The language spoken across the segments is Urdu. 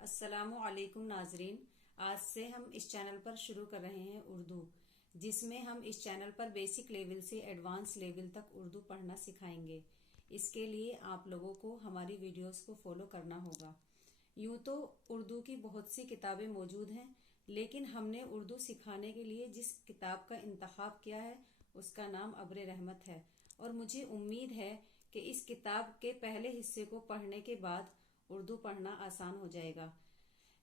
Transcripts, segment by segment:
السلام علیکم ناظرین، آج سے ہم اس چینل پر شروع کر رہے ہیں اردو، جس میں ہم اس چینل پر بیسک لیول سے ایڈوانس لیول تک اردو پڑھنا سکھائیں گے۔ اس کے لیے آپ لوگوں کو ہماری ویڈیوز کو فالو کرنا ہوگا۔ یوں تو اردو کی بہت سی کتابیں موجود ہیں، لیکن ہم نے اردو سکھانے کے لیے جس کتاب کا انتخاب کیا ہے اس کا نام ابر رحمت ہے، اور مجھے امید ہے کہ اس کتاب کے پہلے حصے کو پڑھنے کے بعد اردو پڑھنا آسان ہو جائے گا۔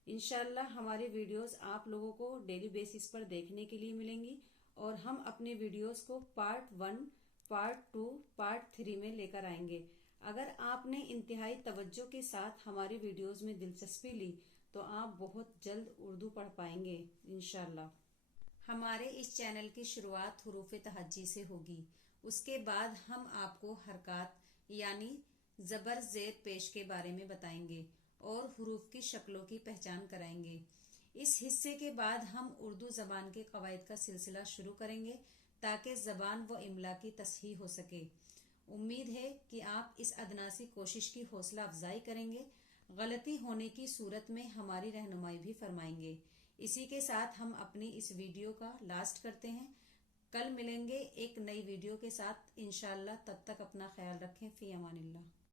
انشاءاللہ ہماری ویڈیوز آپ لوگوں کو ڈیلی بیسس پر دیکھنے کے لیے ملیں گی، اور ہم اپنے ویڈیوز کو پارٹ 1، پارٹ 2، پارٹ 3 میں لے کر آئیں گے۔ اگر آپ نے انتہائی توجہ کے ساتھ ہماری ویڈیوز میں دلچسپی لی تو آپ بہت جلد اردو پڑھ پائیں گے انشاءاللہ۔ ہمارے اس چینل کی شروعات حروف تہجی سے ہوگی، اس کے بعد ہم آپ کو حرکات یعنی زبر زیر پیش کے بارے میں بتائیں گے اور حروف کی شکلوں کی پہچان کرائیں گے۔ اس حصے کے بعد ہم اردو زبان کے قواعد کا سلسلہ شروع کریں گے تاکہ زبان و املا کی تصحیح ہو سکے۔ امید ہے کہ آپ اس ادنیٰ سی کوشش کی حوصلہ افزائی کریں گے۔ غلطی ہونے کی صورت میں ہماری رہنمائی بھی فرمائیں گے۔ اسی کے ساتھ ہم اپنی اس ویڈیو کا لاسٹ کرتے ہیں۔ کل ملیں گے ایک نئی ویڈیو کے ساتھ انشاءاللہ، تب تک اپنا خیال رکھیں۔ فی امان اللہ۔